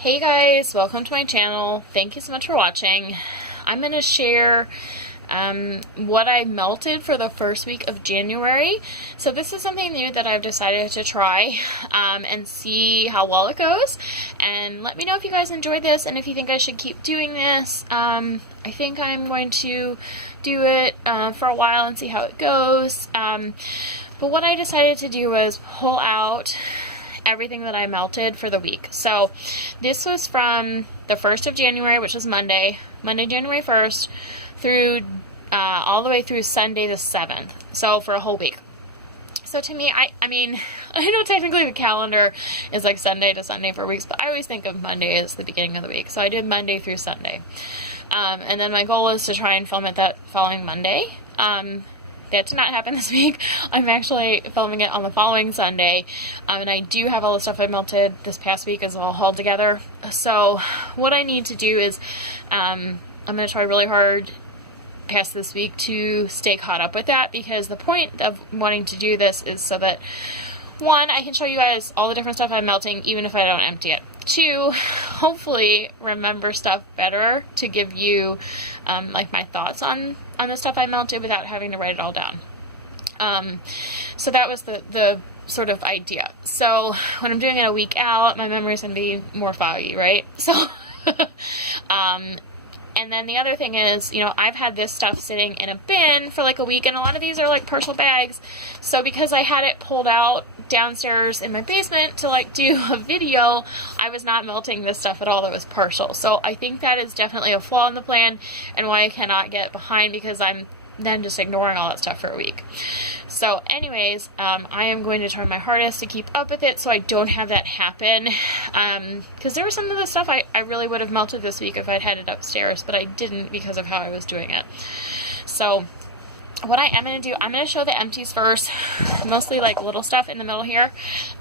Hey guys, welcome to my channel. Thank you so much for watching. I'm going to share what I melted for the first week of January. So this is something new that I've decided to try and see how well it goes. And let me know if you guys enjoy this and if you think I should keep doing this. I think I'm going to do it for a while and see how it goes. But what I decided to do was pull out everything that I melted for the week. So this was from the 1st of January, which is Monday January 1st, through all the way through Sunday the 7th. So for a whole week. So to me, I mean, I know technically the calendar is like Sunday to Sunday for weeks, but I always think of Monday as the beginning of the week. So I did Monday through Sunday. And then my goal is to try and film it that following Monday. That did not happen this week. I'm actually filming it on the following Sunday, and I do have all the stuff I melted this past week is all hauled together. So what I need to do is I'm going to try really hard past this week to stay caught up with that, because the point of wanting to do this is so that, one, I can show you guys all the different stuff I'm melting even if I don't empty it. Two, hopefully remember stuff better to give you like my thoughts on the stuff I melted without having to write it all down. So that was the sort of idea. So when I'm doing it a week out, my memory's going to be more foggy, right? So and then the other thing is, you know, I've had this stuff sitting in a bin for like a week, and a lot of these are like partial bags. So because I had it pulled out downstairs in my basement to like do a video, I was not melting this stuff at all that was partial. So I think that is definitely a flaw in the plan and why I cannot get behind, because I'm then just ignoring all that stuff for a week. So anyways, I am going to try my hardest to keep up with it so I don't have that happen, because there was some of the stuff I really would have melted this week if I'd had it upstairs, but I didn't because of how I was doing it. So what I am going to do, I'm going to show the empties first, mostly like little stuff in the middle here,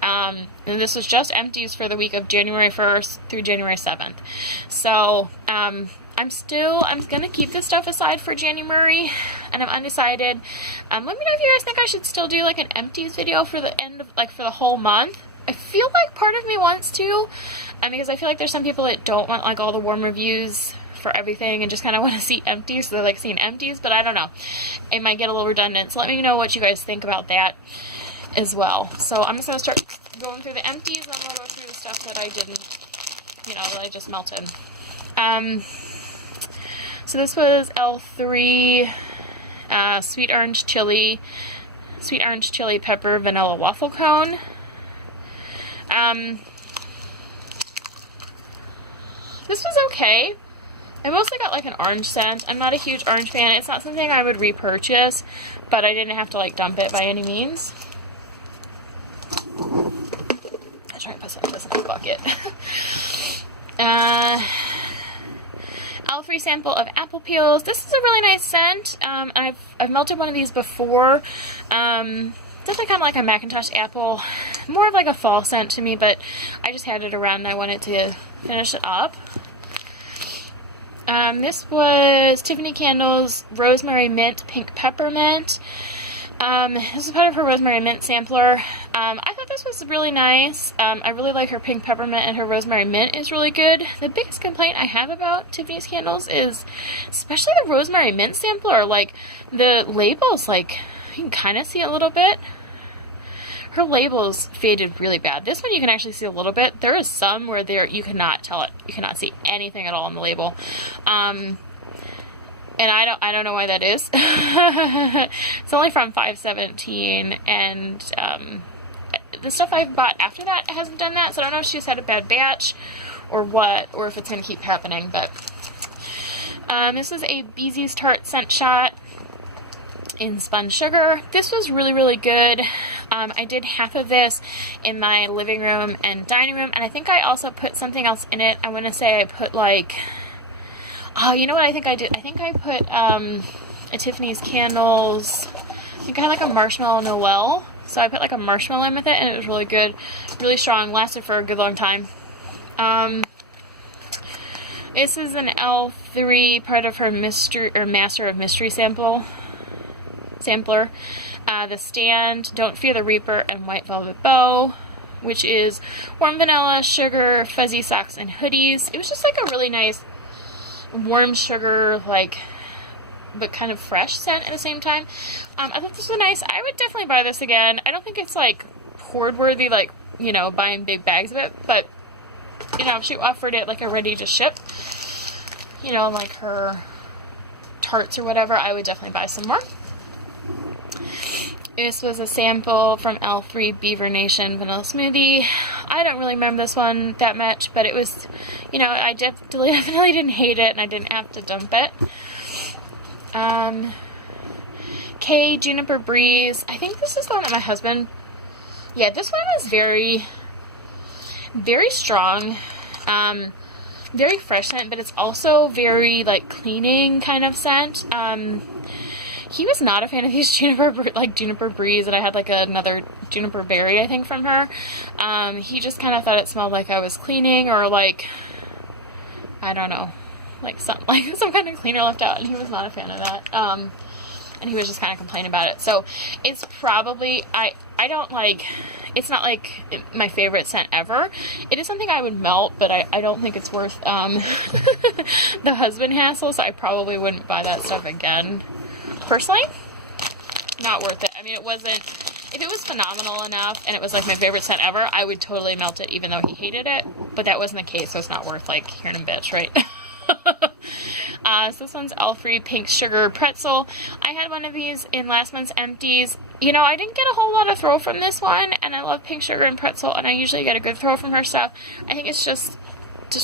and this was just empties for the week of January 1st through January 7th. So I'm going to keep this stuff aside for January, and I'm undecided. Let me know if you guys think I should still do like an empties video for the end of, like, for the whole month. I feel like part of me wants to, because I feel like there's some people that don't want like all the warm reviews for everything and just kind of want to see empties, so they're like seeing empties, but I don't know. It might get a little redundant, so let me know what you guys think about that as well. So I'm just going to start going through the empties, and I'm going to go through the stuff that I didn't, you know, that I just melted. So this was L3 sweet orange chili pepper vanilla waffle cone. This was okay. I mostly got like an orange scent. I'm not a huge orange fan. It's not something I would repurchase, but I didn't have to like dump it by any means. I'll try and put some of this in a bucket. L3 sample of apple peels. This is a really nice scent. I've melted one of these before. Definitely kind of like a Macintosh apple. More of like a fall scent to me, but I just had it around and I wanted to finish it up. This was Tiffany Candles Rosemary Mint Pink Peppermint. This is part of her Rosemary Mint sampler. I thought this was really nice. I really like her Pink Peppermint, and her Rosemary Mint is really good. The biggest complaint I have about Tiffany's candles is, especially the Rosemary Mint sampler, like, the labels, like, you can kind of see a little bit. Her labels faded really bad. This one you can actually see a little bit. There is some where you cannot tell it. You cannot see anything at all on the label. And I don't know why that is. It's only from 5/17, and the stuff I've bought after that hasn't done that, so I don't know if she's had a bad batch or what, or if it's going to keep happening. But this is a Beezy's Tart Scent Shot in spun sugar. This was really, really good. I did half of this in my living room and dining room, and I think I also put something else in it. I want to say I put like, oh, you know what I think I did? I think I put a Tiffany's Candles, I think I had like a Marshmallow Noel, so I put like a marshmallow in with it, and it was really good, really strong, lasted for a good long time. This is an L3, part of her Mystery, or Master of Mystery sampler. The Stand, Don't Fear the Reaper, and White Velvet Bow. which is warm vanilla, sugar, fuzzy socks, and hoodies. It was just like a really nice warm sugar, like, but kind of fresh scent at the same time. I thought this was nice. I would definitely buy this again. I don't think it's like hoard worthy, like, you know, buying big bags of it, but, you know, if she offered it like a ready to ship, you know, like her tarts or whatever, I would definitely buy some more. This was a sample from thru Beaver Nation Vanilla Smoothie. I don't really remember this one that much, but it was, you know, I definitely didn't hate it, and I didn't have to dump it. K Juniper Breeze. I think this is the one that my husband, yeah, this one is very, very strong, very fresh scent, but it's also very, like, cleaning kind of scent. He was not a fan of these Juniper Breeze, and I had, like, another Juniper Berry, I think, from her. He just kind of thought it smelled like I was cleaning, or, like, I don't know, like, some kind of cleaner left out, and he was not a fan of that. And he was just kind of complaining about it. So, it's probably, I don't, like, it's not, like, my favorite scent ever. It is something I would melt, but I don't think it's worth, the husband hassle, so I probably wouldn't buy that stuff again. Personally, not worth it. I mean, it wasn't, if it was phenomenal enough, and it was, like, my favorite scent ever, I would totally melt it, even though he hated it, but that wasn't the case, so it's not worth, like, hearing him bitch, right? So this one's thru Pink Sugar Pretzel. I had one of these in last month's empties. You know, I didn't get a whole lot of throw from this one, and I love Pink Sugar and Pretzel, and I usually get a good throw from her stuff. I think it's just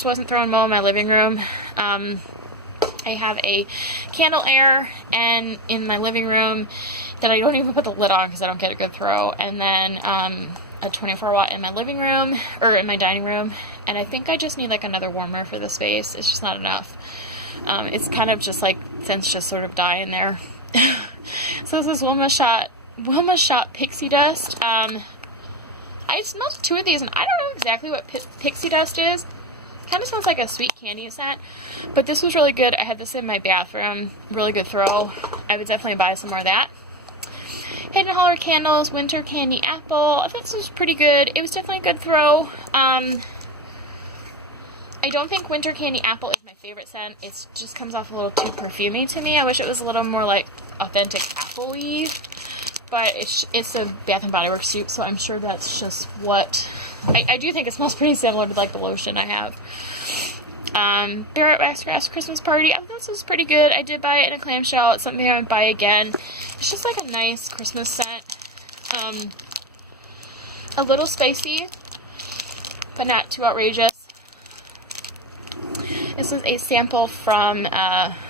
wasn't throwing well in my living room. I have a candle air and in my living room that I don't even put the lid on because I don't get a good throw, and then a 24 watt in my living room, or in my dining room, and I think I just need, like, another warmer for the space. It's just not enough. It's kind of just, like, scents just sort of die in there. So this is Wilma Shot Pixie Dust. I smelled 2 of these, and I don't know exactly what pixie dust is. Kind of smells like a sweet candy scent, but this was really good. I had this in my bathroom. Really good throw. I would definitely buy some more of that. Hidden Holler Candles, Winter Candy Apple. I thought this was pretty good. It was definitely a good throw. I don't think Winter Candy Apple is my favorite scent. It just comes off a little too perfumey to me. I wish it was a little more, like, authentic apple-y. But it's a Bath & Body Works dupe, so I'm sure that's just what... I do think it smells pretty similar to, like, the lotion I have. Barrett Waxgrass Christmas Party. I thought this was pretty good. I did buy it in a clamshell. It's something I would buy again. It's just, like, a nice Christmas scent. A little spicy, but not too outrageous. This is a sample from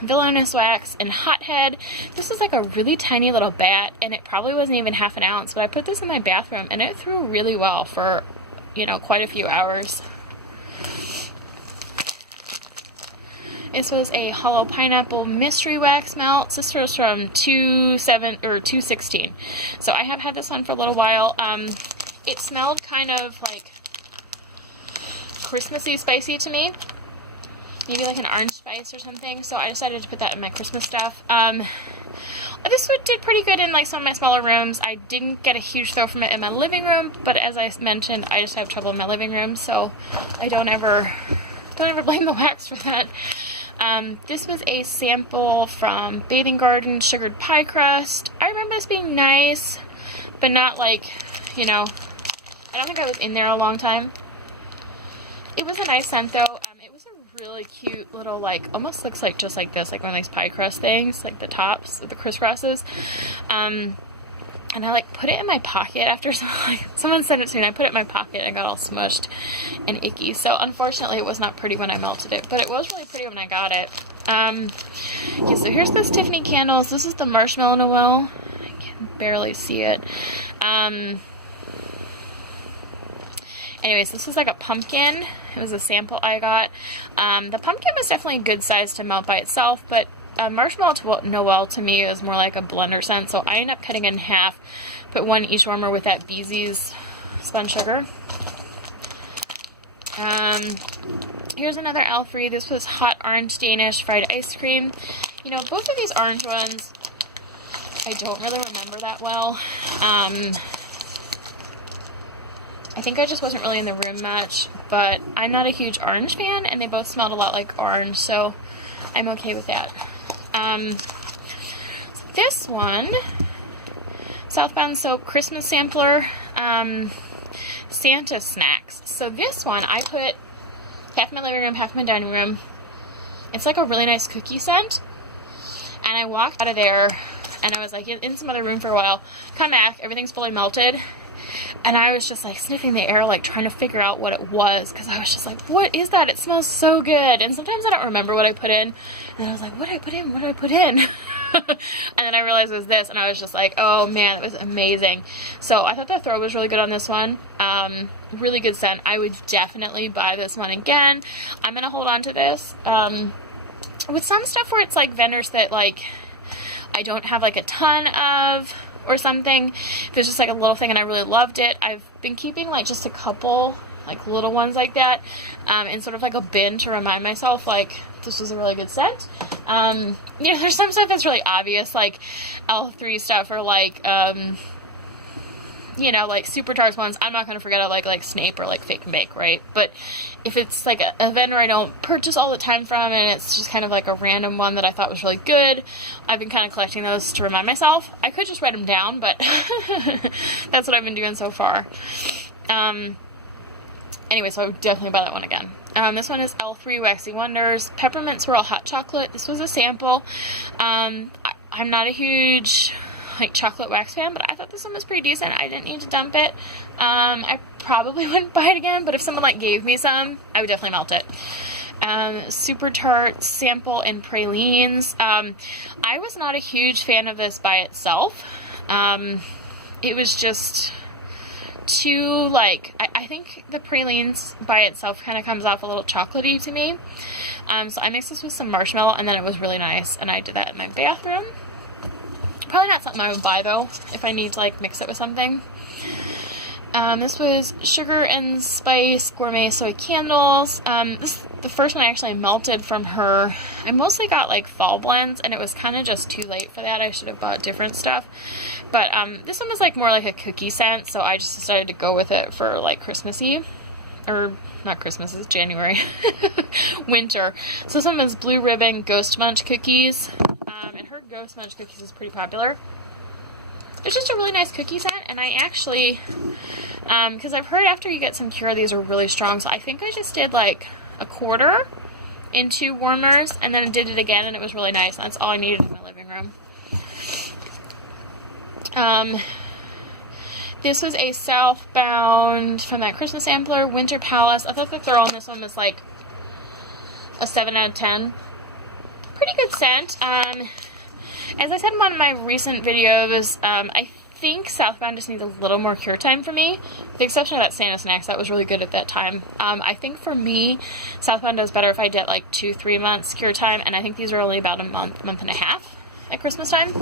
Villainous Wax and Hothead. This is like a really tiny little bat, and it probably wasn't even half an ounce, but I put this in my bathroom, and it threw really well for, you know, quite a few hours. This was a Hollow Pineapple Mystery Wax Melt. This was from 216. So I have had this one for a little while. It smelled kind of like Christmassy spicy to me. Maybe like an orange spice or something, so I decided to put that in my Christmas stuff. This one did pretty good in, like, some of my smaller rooms. I didn't get a huge throw from it in my living room, but as I mentioned, I just have trouble in my living room, so I don't ever blame the wax for that. This was a sample from Bathing Garden Sugared Pie Crust. I remember this being nice, but not, like, you know, I don't think I was in there a long time. It was a nice scent, though. It was a really cute little, like, almost looks like just like this, like one of these pie crust things, like the tops, the crisscrosses. And I, like, put it in my pocket after someone sent it to me, and I put it in my pocket and got all smushed and icky. So, unfortunately, it was not pretty when I melted it, but it was really pretty when I got it. Yeah, so here's those Tiffany candles. This is the Marshmallow Noel. I can barely see it. Anyways, this is like a pumpkin. It was a sample I got. The pumpkin was definitely a good size to melt by itself, but Marshmallow Noel to me is more like a blender scent, so I ended up cutting it in half, put one each warmer with that Beezy's spun sugar. Here's another thru. This was Hot Orange Danish Fried Ice Cream. You know, both of these orange ones, I don't really remember that well. I think I just wasn't really in the room much, but I'm not a huge orange fan, and they both smelled a lot like orange, so I'm okay with that. This one, Southbound Soap Christmas Sampler, Santa Snacks. So this one, I put half in my living room, half in my dining room. It's like a really nice cookie scent, and I walked out of there, and I was like in some other room for a while, come back, everything's fully melted. And I was just like sniffing the air, like trying to figure out what it was, because I was just like, what is that? It smells so good. And sometimes I don't remember what I put in. And I was like, what did I put in? What did I put in? And then I realized it was this, and I was just like, oh man, it was amazing. So I thought the throw was really good on this one. Really good scent. I would definitely buy this one again. I'm going to hold on to this. With some stuff where it's like vendors that like I don't have like a ton of, or something, if it's just like a little thing and I really loved it, I've been keeping like just a couple like little ones like that in sort of like a bin to remind myself like this was a really good scent. You know, there's some stuff that's really obvious, like L3 stuff, or like you know, like Super Tarts ones. I'm not going to forget it, like Snape or like Fake and Bake, right? But if it's like a vendor I don't purchase all the time from, and it's just kind of like a random one that I thought was really good, I've been kind of collecting those to remind myself. I could just write them down, but that's what I've been doing so far. Anyway, so I would definitely buy that one again. This one is L3 Waxy Wonders Peppermint Swirl Hot Chocolate. This was a sample. I'm not a huge like chocolate wax fan, but I thought this one was pretty decent. I didn't need to dump it. I probably wouldn't buy it again, but if someone like gave me some, I would definitely melt it. Super Tart Sample and Pralines. I was not a huge fan of this by itself. It was just too, like, I think the pralines by itself kind of comes off a little chocolatey to me. So I mixed this with some marshmallow, and then it was really nice, and I did that in my bathroom. Probably not something I would buy, though, if I need to, like, mix it with something. This was Sugar and Spice Gourmet Soy Candles. The first one I actually melted from her. I mostly got, like, fall blends, and it was kind of just too late for that. I should have bought different stuff. But this one was, like, more like a cookie scent, so I just decided to go with it for, like, Christmassy. Or, not Christmas, it's January. Winter. So this one was Blue Ribbon Ghost Munch Cookies. And her Ghost Munch Cookies is pretty popular. It's just a really nice cookie scent, and I actually, because I've heard after you get some cure, these are really strong, so I think I just did like a quarter in 2 warmers, and then did it again, and it was really nice. That's all I needed in my living room. This was a Southbound from that Christmas sampler, Winter Palace. I thought the throw on this one was like a 7 out of 10. Pretty good scent. As I said in one of my recent videos, I think Southbound just needs a little more cure time for me, with the exception of that Santa Snacks. That was really good at that time. I think for me, Southbound does better if I did like 2-3 months cure time, and I think these are only about a month and a half at Christmas time.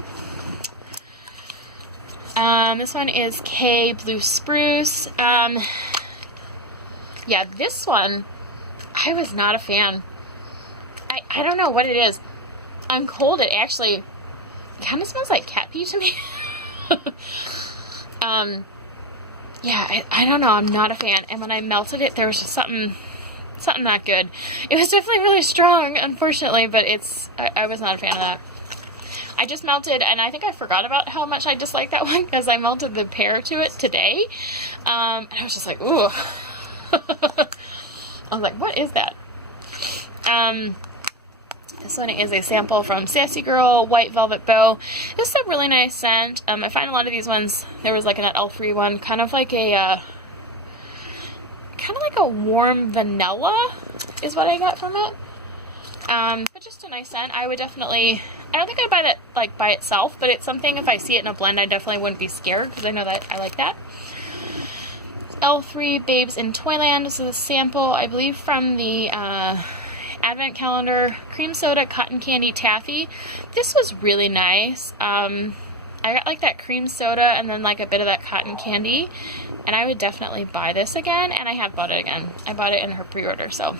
This one is K Blue Spruce. Yeah, this one, I was not a fan. I don't know what it is. I'm cold. It actually kind of smells like cat pee to me. Yeah, I don't know. I'm not a fan. And when I melted it, there was just something not good. It was definitely really strong, unfortunately, but I was not a fan of that. I just melted, and I think I forgot about how much I disliked that one, because I melted the pear to it today. And I was just like, ooh. I was like, what is that? This one is a sample from Sissy Girl, White Velvet Bow. This is a really nice scent. I find a lot of these ones, there was like an L3 one, kind of like a warm vanilla is what I got from it. But just a nice scent. I would definitely, I don't think I'd buy that like by itself, but it's something if I see it in a blend, I definitely wouldn't be scared, because I know that I like that. L3 Babes in Toyland. This is a sample, I believe, from the Advent Calendar Cream Soda Cotton Candy Taffy. This was really nice. I got like that cream soda and then like a bit of that cotton candy, and I would definitely buy this again, and I have bought it again. I bought it in her pre-order, so.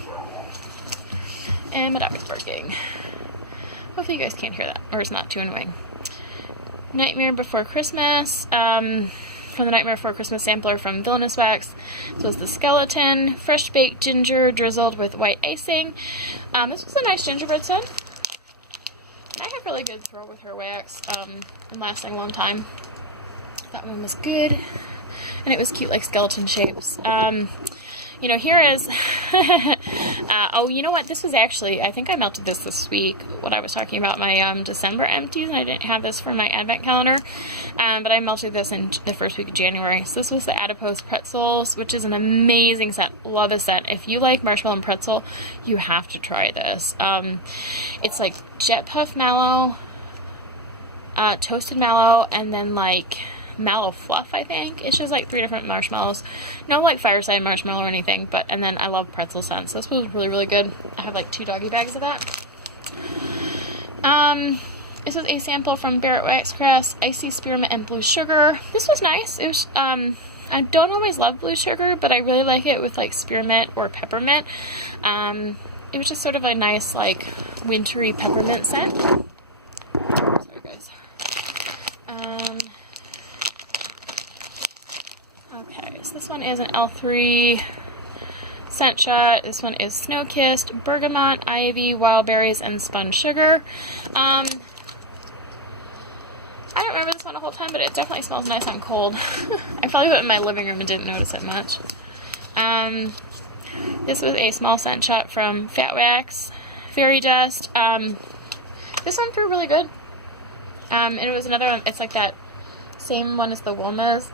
And my dog is barking. Hopefully you guys can't hear that, or it's not too annoying. Nightmare Before Christmas. from the Nightmare Before Christmas sampler from Villainous Wax. This was the skeleton, fresh baked ginger drizzled with white icing. This was a nice gingerbread scent. And I have really good throw with her wax, and lasting a long time. That one was good, and it was cute, like skeleton shapes. You know, here is, oh, you know what, this was actually, I think I melted this week, when I was talking about my December empties, and I didn't have this for my advent calendar, but I melted this in the first week of January. So this was the Adipose Pretzels, which is an amazing scent. Love this scent. If you like marshmallow and pretzel, you have to try this. It's like jet puff mallow, toasted mallow, and then like mallow fluff, I think. It's just like 3 different marshmallows. No like fireside marshmallow or anything, but, and then I love pretzel scents. So this was really, really good. I have like 2 doggy bags of that. This was a sample from Barrett Waxcrest, Icy Spearmint and Blue Sugar. This was nice. It was, I don't always love blue sugar, but I really like it with like spearmint or peppermint. It was just sort of a nice like wintry peppermint scent. Sorry guys. Okay, so this one is an L3 scent shot. This one is Snow Kissed, Bergamot, Ivy, Wild Berries, and Spun Sugar. I don't remember this one the whole time, but it definitely smells nice on cold. I probably put it in my living room and didn't notice it much. This was a small scent shot from Fat Wax, Fairy Dust. This one threw really good. And it was another one, it's like that same one as the Wilma's,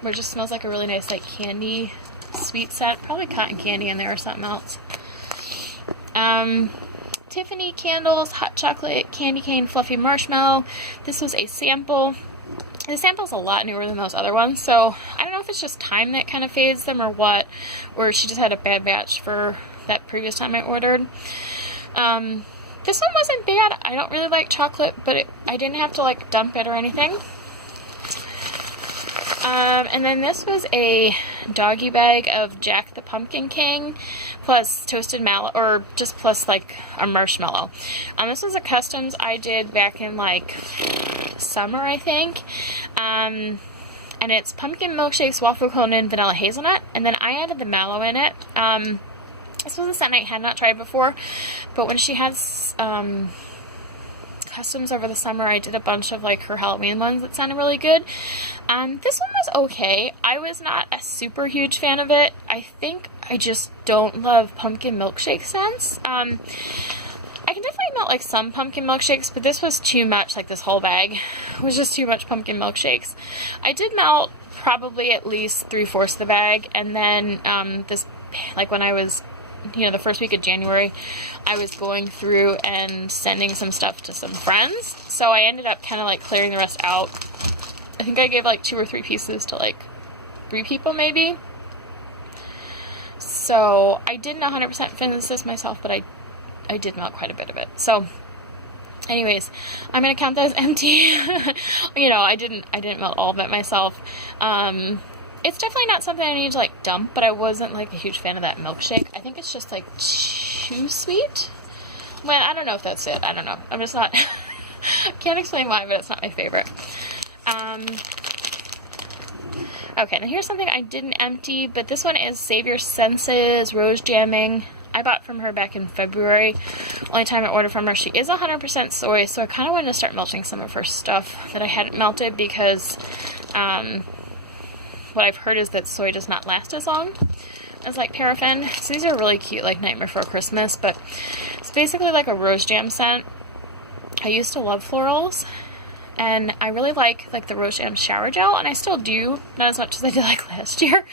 where it just smells like a really nice like candy sweet scent. Probably cotton candy in there or something else. Tiffany Candles, Hot Chocolate, Candy Cane, Fluffy Marshmallow. This was a sample. The sample's a lot newer than those other ones, so I don't know if it's just time that kind of fades them or what, or she just had a bad batch for that previous time I ordered. This one wasn't bad. I don't really like chocolate, but I didn't have to like dump it or anything. And then this was a doggy bag of Jack the Pumpkin King plus toasted mallow, or just plus like a marshmallow. This was a customs I did back in like summer, I think. And it's pumpkin milkshakes, waffle cone, and vanilla hazelnut. And then I added the mallow in it. This was a scent I had not tried before, but when she has customs over the summer, I did a bunch of like her Halloween ones that sounded really good. This one was okay. I was not a super huge fan of it. I think I just don't love pumpkin milkshake scents. I can definitely melt like some pumpkin milkshakes, but this was too much. Like this whole bag was just too much pumpkin milkshakes. I did melt probably at least 3/4 of the bag, and then this, like when I was, you know, the first week of January, I was going through and sending some stuff to some friends, so I ended up kind of like clearing the rest out. I think I gave like 2 or 3 pieces to like 3 people maybe. So I didn't 100% finish this myself, but I did melt quite a bit of it. So anyways, I'm gonna count that as empty. You know, I didn't melt all of it myself. It's definitely not something I need to like dump, but I wasn't like a huge fan of that milkshake. I think it's just like too sweet. Well, I don't know if that's it. I don't know. I'm just not, I can't explain why, but it's not my favorite. Okay, now here's something I didn't empty, but this one is Save Your Senses Rose Jamming. I bought from her back in February. Only time I ordered from her. She is 100% soy, so I kind of wanted to start melting some of her stuff that I hadn't melted because what I've heard is that soy does not last as long as like paraffin. So these are really cute, like Nightmare Before Christmas, but it's basically like a rose jam scent. I used to love florals, and I really like the rose jam shower gel, and I still do, not as much as I did like last year,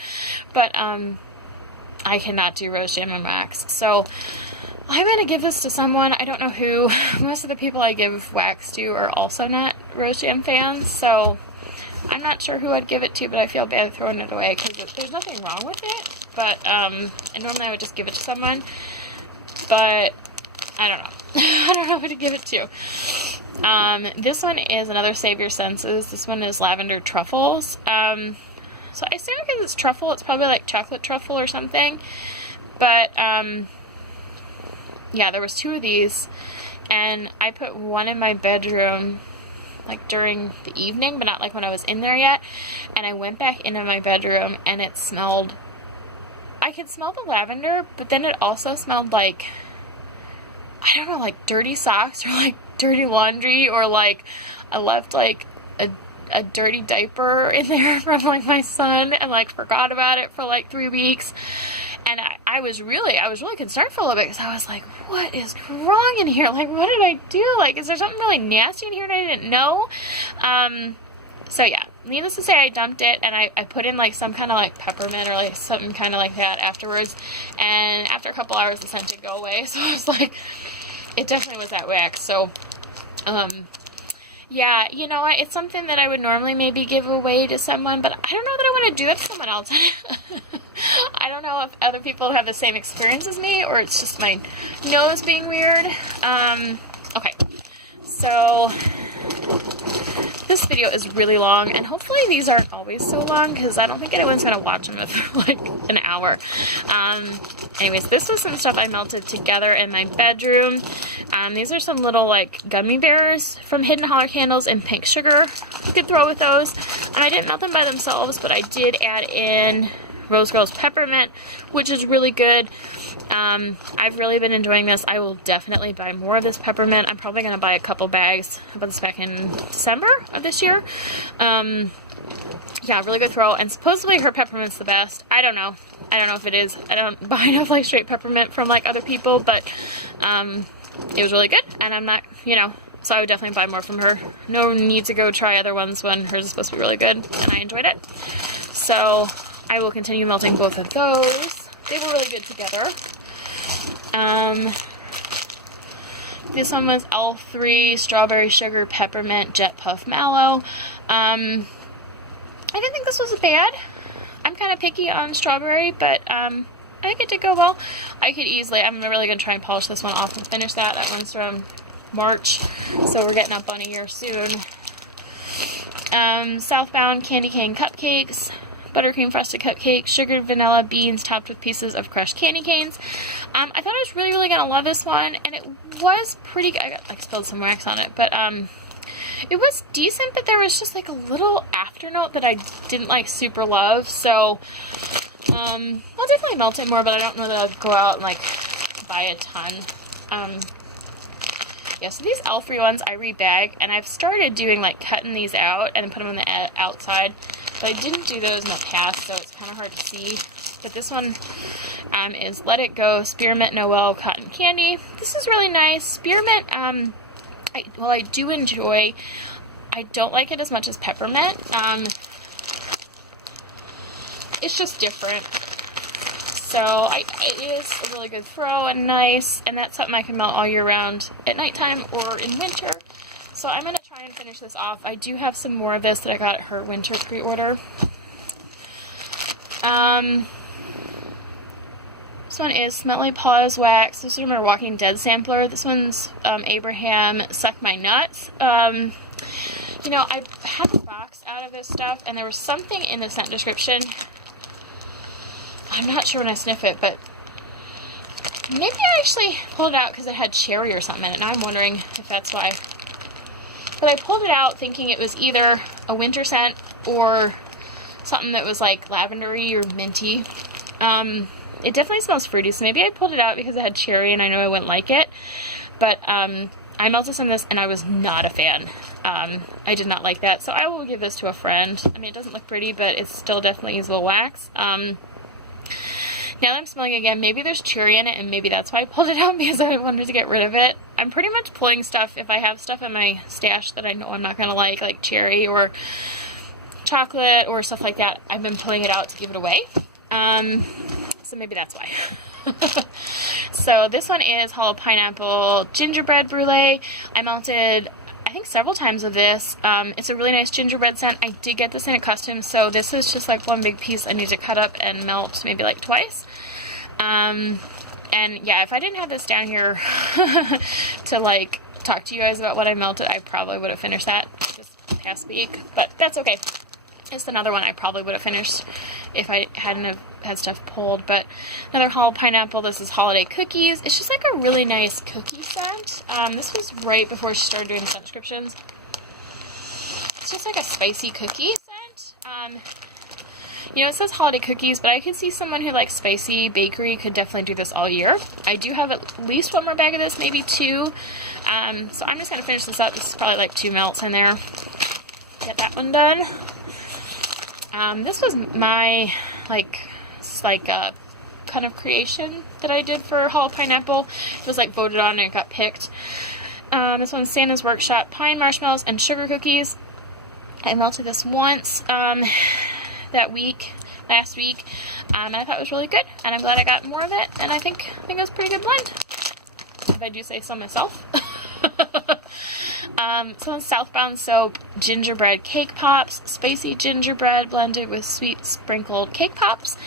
but I cannot do rose jam and wax. So I'm going to give this to someone. I don't know who. Most of the people I give wax to are also not rose jam fans, so I'm not sure who I'd give it to, but I feel bad throwing it away because there's nothing wrong with it. But and normally I would just give it to someone, but I don't know. I don't know who to give it to. This one is another Save Your Senses. This one is Lavender Truffles. So I assume because it's truffle, it's probably like chocolate truffle or something. But yeah, there was 2 of these, and I put one in my bedroom like during the evening, but not like when I was in there yet. And I went back into my bedroom and it smelled, I could smell the lavender, but then it also smelled like, I don't know, like dirty socks or like dirty laundry, or like I left like a dirty diaper in there from like my son and like forgot about it for like 3 weeks. And I was really concerned for a little bit, because I was like, what is wrong in here? Like, what did I do? Like, is there something really nasty in here and I didn't know? So yeah, needless to say, I dumped it, and I put in like some kind of like peppermint or like something kind of like that afterwards. And after a couple hours, the scent did go away. So I was like, it definitely was that wax. So, yeah, you know, it's something that I would normally maybe give away to someone, but I don't know that I want to do it to someone else. I don't know if other people have the same experience as me, or it's just my nose being weird. Okay, so this video is really long, and hopefully these aren't always so long, because I don't think anyone's going to watch them for like an hour. Anyways, this was some stuff I melted together in my bedroom. These are some little like gummy bears from Hidden Holler Candles and Pink Sugar. You could throw with those. And I didn't melt them by themselves, but I did add in Rose Girl's Peppermint, which is really good. I've really been enjoying this. I will definitely buy more of this peppermint. I'm probably going to buy a couple bags. I bought this back in December of this year. Yeah, really good throw. And supposedly her peppermint's the best. I don't know. I don't know if it is. I don't buy enough like straight peppermint from like other people, but it was really good. And I'm not, you know, so I would definitely buy more from her. No need to go try other ones when hers is supposed to be really good, and I enjoyed it. So I will continue melting both of those. They were really good together. This one was thru Strawberry Sugar Peppermint Jet Puff Mallow. I didn't think this was bad. I'm kind of picky on strawberry, but I think it did go well. I could easily, I'm really going to try and polish this one off and finish that. That one's from March, so we're getting up on a year soon. Southbound Candy Cane Cupcakes, buttercream frosted cupcakes, sugared vanilla beans topped with pieces of crushed candy canes. I thought I was really going to love this one, and it was pretty good. I got like spilled some wax on it, but it was decent, but there was just like a little afternote that I didn't like super love. So I'll definitely melt it more, but I don't know that I'd go out and like buy a ton. Yeah, so these thru ones I rebag, and I've started doing like cutting these out and put them on the outside, but I didn't do those in the past, so it's kind of hard to see. But this one is Let It Go Spearmint Noel Cotton Candy. This is really nice. Spearmint, I do enjoy. I don't like it as much as peppermint. It's just different. So it is a really good throw and nice, and that's something I can melt all year round at nighttime or in winter. So I'm going to try and finish this off. I do have some more of this that I got at her winter pre-order. This one is Smelly Paws Wax. This is from our Walking Dead sampler. This one's Abraham Suck My Nuts. You know, I had a box out of this stuff, and there was something in the scent description. I'm not sure when I sniff it, but maybe I actually pulled it out because it had cherry or something in it, and I'm wondering if that's why. But I pulled it out thinking it was either a winter scent or something that was like lavendery or minty. It definitely smells fruity, so maybe I pulled it out because it had cherry and I know I wouldn't like it. But I melted some of this and I was not a fan. I did not like that, so I will give this to a friend. I mean, it doesn't look pretty, but it's still definitely usable wax. Now that I'm smelling again, maybe there's cherry in it, and maybe that's why I pulled it out, because I wanted to get rid of it. I'm pretty much pulling stuff, if I have stuff in my stash that I know I'm not going to like cherry or chocolate or stuff like that, I've been pulling it out to give it away. So maybe that's why. So this one is Hollow Pineapple Gingerbread Brulee. I melted, I think, several times of this. It's a really nice gingerbread scent. I did get this in a custom, so this is just like one big piece I need to cut up and melt maybe like twice. And yeah, if I didn't have this down here to like talk to you guys about what I melted, I probably would have finished that this past week, but that's okay. It's another one I probably would have finished if I hadn't have had stuff pulled. But another Hollow Pineapple. This is Holiday Cookies. It's just like a really nice cookie scent. This was right before she started doing scent descriptions. it's just like a spicy cookie scent. You know, it says holiday cookies, but I could see someone who likes spicy bakery could definitely do this all year. I do have at least one more bag of this, maybe 2. So I'm just going to finish this up. This is probably like 2 melts in there. Get that one done. This was my, kind of creation that I did for Hall Pineapple. It was, voted on and it got picked. This one's Santa's Workshop Pine Marshmallows and Sugar Cookies. I melted this once, last week, and I thought it was really good, and I'm glad I got more of it, and I think it was a pretty good blend, if I do say so myself. Some southbound soap gingerbread cake pops, spicy gingerbread blended with sweet sprinkled cake pops.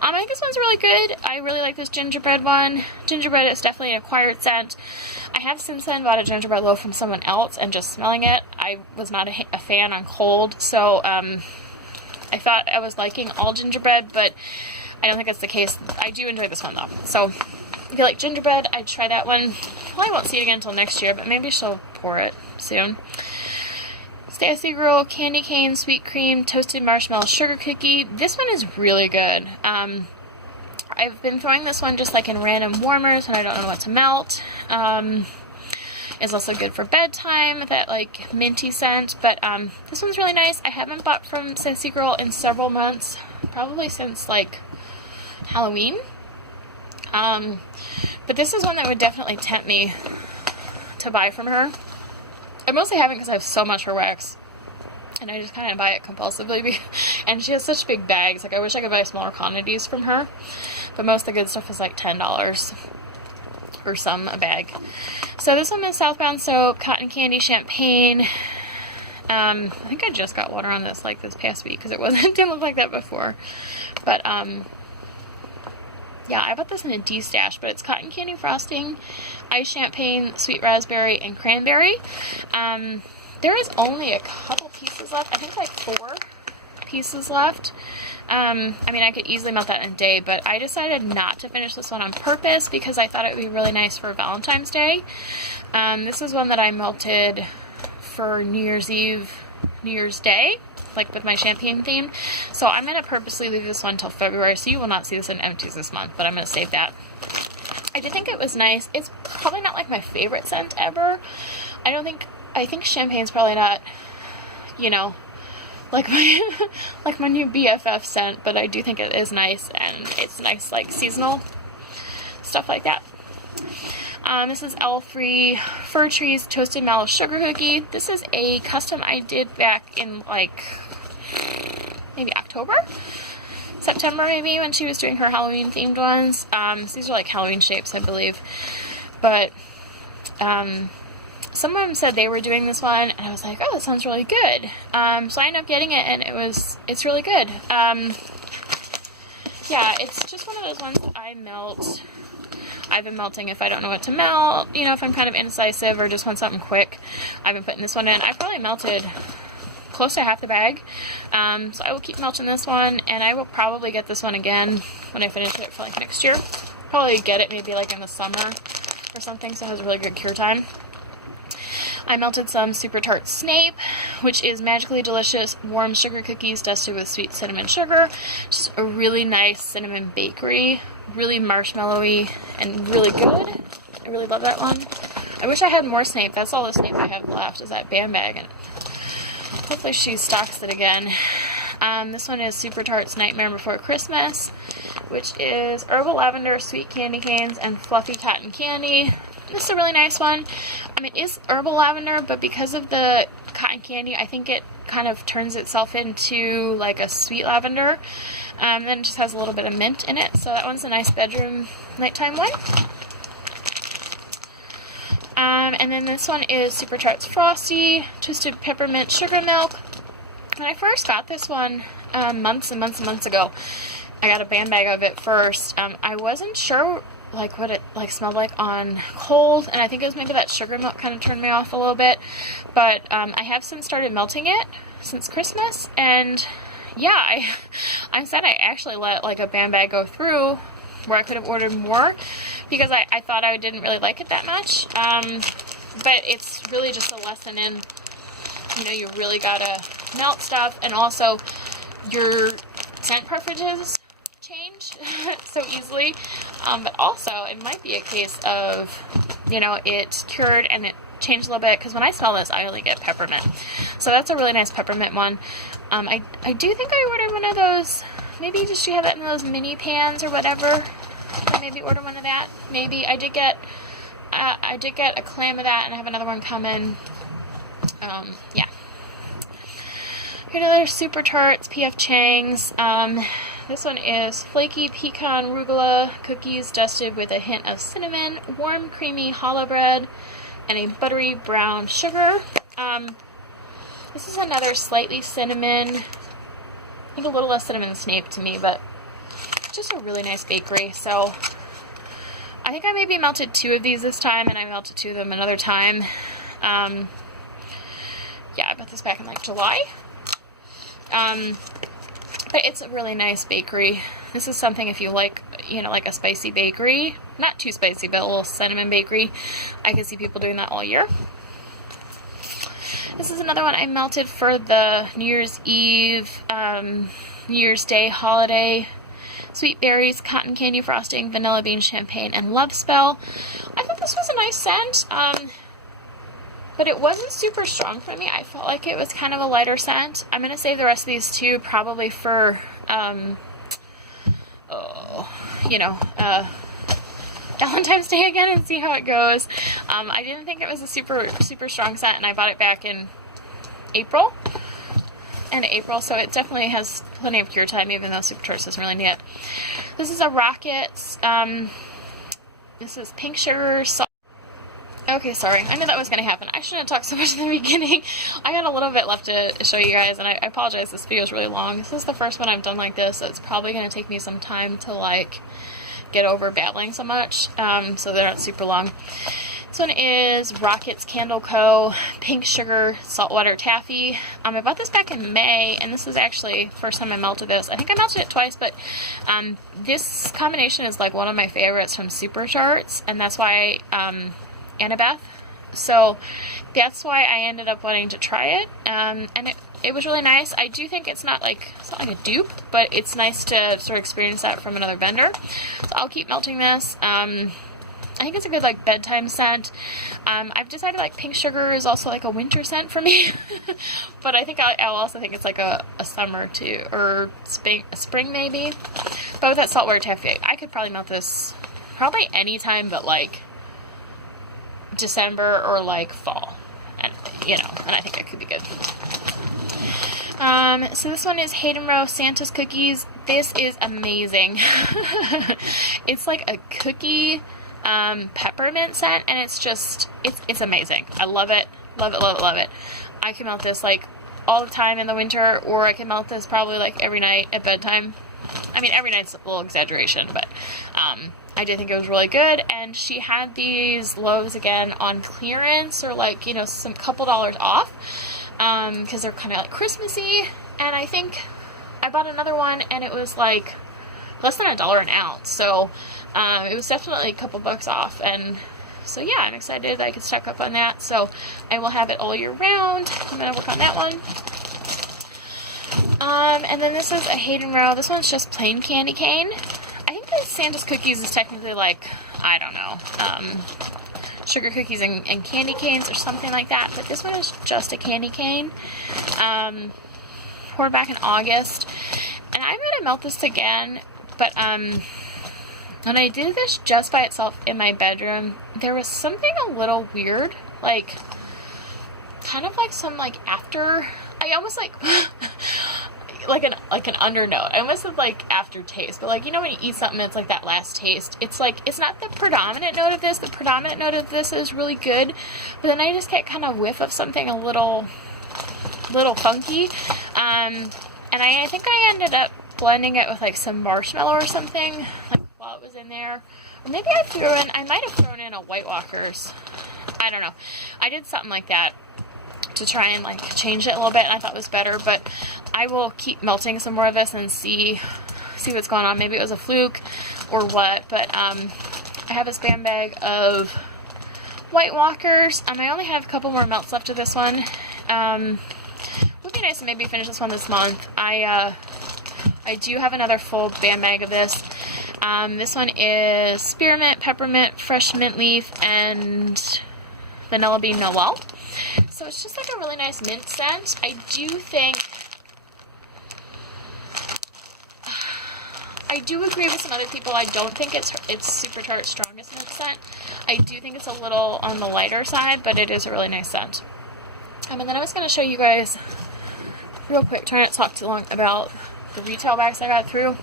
I think this one's really good. I really like this gingerbread one. Gingerbread is definitely an acquired scent. I have since then bought a gingerbread loaf from someone else, and just smelling it, I was not a fan on cold, so I thought I was liking all gingerbread, but I don't think that's the case. I do enjoy this one though. So if you like gingerbread, I'd try that one. Probably won't see it again until next year, but maybe she'll pour it soon. Sissy Girl Candy Cane Sweet Cream Toasted Marshmallow Sugar Cookie. This one is really good. I've been throwing this one just in random warmers when I don't know what to melt. It's also good for bedtime, that minty scent, but this one's really nice. I haven't bought from Sissy Girl in several months, probably since Halloween. But this is one that would definitely tempt me to buy from her. I mostly haven't because I have so much her wax, and I just kind of buy it compulsively, and she has such big bags. I wish I could buy smaller quantities from her, but most of the good stuff is $10 or some a bag. So this one is Southbound Soap, Cotton Candy Champagne. I think I just got water on this this past week because it didn't look like that before. But yeah, I bought this in a D stash, but it's cotton candy frosting, ice champagne, sweet raspberry, and cranberry. There is only a couple pieces left. I think 4 pieces left. I could easily melt that in a day, but I decided not to finish this one on purpose because I thought it would be really nice for Valentine's Day. This is one that I melted for New Year's Eve, New Year's Day, with my champagne theme. So I'm going to purposely leave this one until February, so you will not see this in empties this month, but I'm going to save that. I did think it was nice. It's probably not my favorite scent ever. I think champagne's probably not, my new BFF scent, but I do think it is nice, and it's nice seasonal stuff like that. This is L-Free Fir Trees Toasted Mallow Sugar Cookie. This is a custom I did back in maybe September maybe, when she was doing her Halloween themed ones. So these are Halloween shapes, I believe, but someone said they were doing this one, and I was oh, that sounds really good. So I ended up getting it, and it's really good. Yeah, it's just one of those ones that I melt. I've been melting if I don't know what to melt, if I'm kind of indecisive or just want something quick. I've been putting this one in. I probably melted close to half the bag. So I will keep melting this one, and I will probably get this one again when I finish it for next year. Probably get it maybe in the summer or something, so it has a really good cure time. I melted some Super Tart Snape, which is magically delicious warm sugar cookies dusted with sweet cinnamon sugar. Just a really nice cinnamon bakery, really marshmallowy and really good. I really love that one. I wish I had more Snape. That's all the Snape I have left is that band bag, and hopefully she stocks it again. This one is Super Tart's Nightmare Before Christmas, which is herbal lavender, sweet candy canes, and fluffy cotton candy. This is a really nice one. It is herbal lavender, but because of the cotton candy, I think it kind of turns itself into a sweet lavender. Then it just has a little bit of mint in it, so that one's a nice bedroom nighttime one. And then this one is Super Tarts Frosty, Twisted Peppermint Sugar Milk. When I first got this one months and months and months ago, I got a band bag of it first. I wasn't sure what it smelled like on cold, and I think it was maybe that sugar milk kind of turned me off a little bit, but I have since started melting it since Christmas, and yeah, I'm sad I actually let a band bag go through where I could have ordered more because I thought I didn't really like it that much, but it's really just a lesson in you know, you really gotta melt stuff, and also your scent preferences change so easily. But also, it might be a case of, you know, it's cured and it changed a little bit, because when I smell this, I only get peppermint. So that's a really nice peppermint one. I do think I ordered one of those. Maybe does she have that in those mini pans or whatever? I maybe order one of that. Maybe I did get a clam of that, and I have another one coming. Yeah. Here are super tarts, P.F. Chang's. This one is flaky pecan arugula cookies dusted with a hint of cinnamon, warm creamy challah bread, and a buttery brown sugar. This is another slightly cinnamon, I think a little less cinnamon Snape to me, but just a really nice bakery. So I think I maybe melted 2 of these this time, and I melted 2 of them another time. Yeah, I bought this back in like July. But it's a really nice bakery. This is something if you like, you know, like a spicy bakery, not too spicy, but a little cinnamon bakery. I can see people doing that all year. This is another one I melted for the New Year's Eve, New Year's Day holiday. Sweet berries, cotton candy frosting, vanilla bean champagne, and love spell. I thought this was a nice scent, but it wasn't super strong for me. I felt like it was kind of a lighter scent. I'm going to save the rest of these 2 probably for, you know, Valentine's Day again, and see how it goes. I didn't think it was a super strong scent, and I bought it back in April. End of April, so it definitely has plenty of cure time, even though Super Tarts doesn't really need it. This is a Rockets. This is pink sugar salt. Okay, sorry. I knew that was going to happen. I shouldn't have talked so much in the beginning. I got a little bit left to show you guys, and I apologize. This video is really long. This is the first one I've done like this, so it's probably going to take me some time to, like, get over babbling so much, so they're not super long. This one is Rockets Candle Co. Pink Sugar Saltwater Taffy. I bought this back in May, and this is actually the first time I melted this. I think I melted it twice, but this combination is like one of my favorites from Super Tarts, and that's why Annabeth. So that's why I ended up wanting to try it, and it was really nice. I do think it's not like a dupe, but it's nice to sort of experience that from another vendor. So I'll keep melting this. I think it's a good like bedtime scent. I've decided like pink sugar is also like a winter scent for me, but I think I'll also think it's like a summer too, or spring maybe. But with that saltwater taffy, I could probably melt this probably anytime but like December or like fall, and you know, and I think it could be good. So this one is Hayden Row Santa's Cookies. This is amazing. It's like a cookie peppermint scent, and it's amazing. I love it. Love it, love it, love it. I can melt this like all the time in the winter, or I can melt this probably like every night at bedtime. I mean, every night's a little exaggeration, but I did think it was really good. And she had these loaves again on clearance, or like, you know, some couple dollars off, because they're kind of like Christmassy. And I think I bought another one, and it was like less than $1 an ounce. So it was definitely a couple bucks off, and so yeah, I'm excited that I could stock up on that. So I will have it all year round. I'm gonna work on that one. And then this is a Hayden Row. This one's just plain candy cane. I think the Santa's Cookies is technically like, I don't know, sugar cookies and candy canes or something like that, but this one is just a candy cane. Poured back in August, and I'm gonna melt this again, but when I did this just by itself in my bedroom, there was something a little weird, like kind of like some like after, I almost like like an undernote. I almost had like aftertaste, but like, you know, when you eat something, it's like that last taste. It's like, it's not the predominant note of this. The predominant note of this is really good, but then I just get kind of whiff of something a little funky. And I think I ended up blending it with like some marshmallow or something, like while it was in there. Or maybe I might have thrown in a White Walker's. I don't know. I did something like that to try and like change it a little bit, and I thought it was better, but I will keep melting some more of this and see what's going on. Maybe it was a fluke or what, but I have a spam bag of White Walkers. I only have a couple more melts left of this one. Would be nice to maybe finish this one this month. I do have another full band bag of this. This one is spearmint, peppermint, fresh mint leaf, and vanilla bean Noel. So it's just like a really nice mint scent. I do agree with some other people. I don't think it's Super Tart's strongest mint scent. I do think it's a little on the lighter side, but it is a really nice scent. And then I was going to show you guys real quick, try not to talk too long, about the retail bags I got through.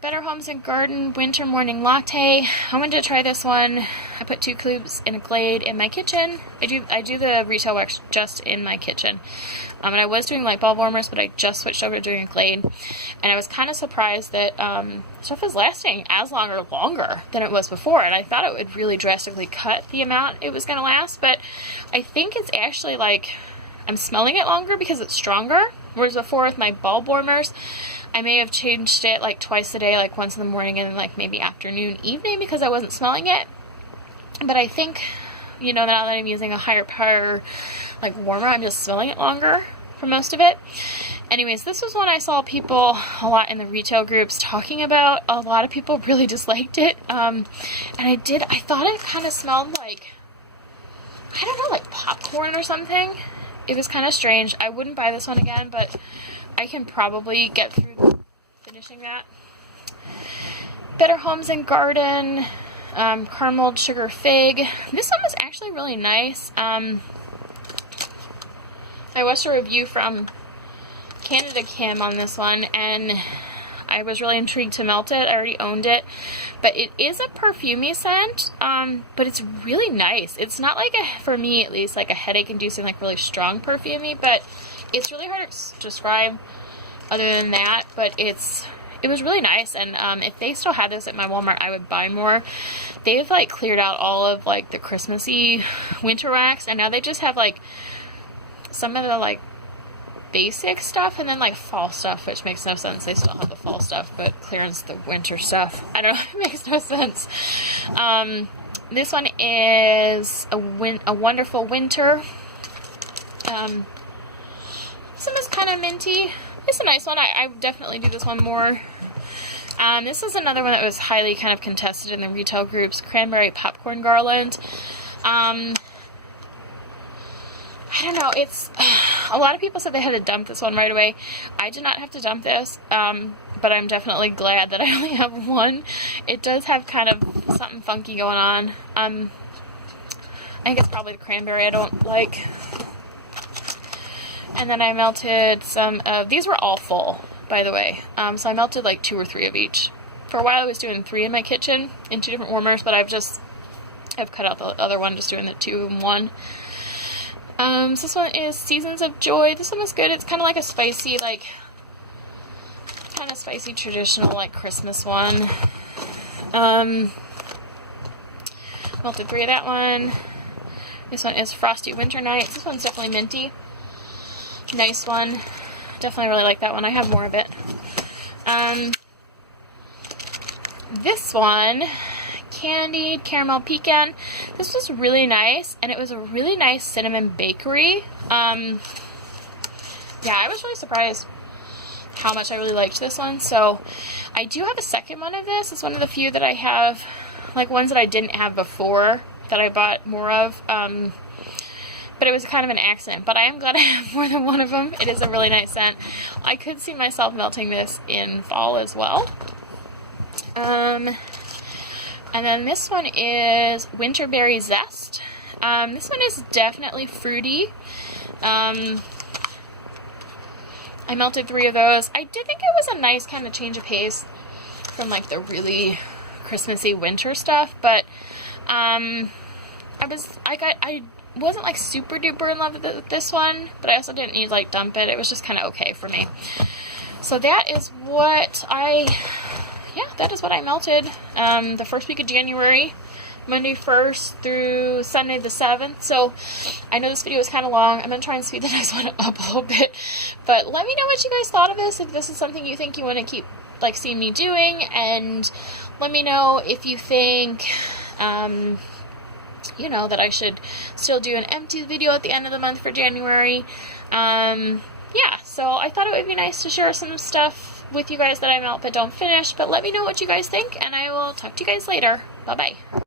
Better Homes and Garden Winter Morning Latte. I wanted to try this one. I put 2 cubes in a Glade in my kitchen. I do the retail wax just in my kitchen. And I was doing light bulb warmers, but I just switched over to doing a Glade. And I was kind of surprised that stuff is lasting as long or longer than it was before. And I thought it would really drastically cut the amount it was going to last. But I think it's actually like I'm smelling it longer because it's stronger. Whereas before with my bulb warmers, I may have changed it like twice a day, like once in the morning and then like maybe afternoon, evening, because I wasn't smelling it. But I think, you know, now that I'm using a higher power like warmer, I'm just smelling it longer for most of it. Anyways, this was one I saw people a lot in the retail groups talking about. A lot of people really disliked it. And I thought it kind of smelled like, I don't know, like popcorn or something. It was kind of strange. I wouldn't buy this one again, but I can probably get through finishing that. Better Homes and Garden, Caramel Sugar Fig. This one was actually really nice. I watched a review from Canada Kim on this one, and I was really intrigued to melt it. I already owned it. But it is a perfumey scent, but it's really nice. It's not like, for me at least, like a headache-inducing, like really strong perfumey, but it's really hard to describe other than that. But it was really nice, and if they still had this at my Walmart, I would buy more. They've like cleared out all of like the Christmassy winter wax, and now they just have like some of the like basic stuff and then like fall stuff, which makes no sense. They still have the fall stuff, but clearance the winter stuff. I don't know, it makes no sense. This one is a Wonderful Winter. This one is kind of minty. It's a nice one. I would definitely do this one more. This is another one that was highly kind of contested in the retail groups. Cranberry Popcorn Garland. I don't know, it's, a lot of people said they had to dump this one right away. I did not have to dump this, but I'm definitely glad that I only have one. It does have kind of something funky going on. I think it's probably the cranberry I don't like. And then I melted some of, these were all full, by the way. So I melted like 2 or 3 of each. For a while I was doing 3 in my kitchen in 2 different warmers, but I've cut out the other one, just doing the 2 in 1. So this one is Seasons of Joy. This one is good. It's kind of like a spicy, traditional, like, Christmas one. Melted 3 of that one. This one is Frosty Winter Nights. This one's definitely minty. Nice one. Definitely really like that one. I have more of it. This one, Candied Caramel Pecan. This was really nice, and it was a really nice cinnamon bakery. Yeah, I was really surprised how much I really liked this one. So I do have a second one of this. It's one of the few that I have, like ones that I didn't have before that I bought more of. But it was kind of an accident. But I am glad I have more than one of them. It is a really nice scent. I could see myself melting this in fall as well. And then this one is Winterberry Zest. This one is definitely fruity. I melted 3 of those. I did think it was a nice kind of change of pace from like the really Christmassy winter stuff, but I wasn't like super duper in love with this one, but I also didn't need to like dump it. It was just kind of okay for me. So that is what that is what I melted the first week of January, Monday 1st through Sunday the 7th. So I know this video is kind of long. I'm going to try and speed the next one up a little bit. But let me know what you guys thought of this, if this is something you think you want to keep like seeing me doing. And let me know if you think you know, that I should still do an empty video at the end of the month for January. Yeah, so I thought it would be nice to share some stuff with you guys that I melt but don't finish, but let me know what you guys think, and I will talk to you guys later. Bye-bye.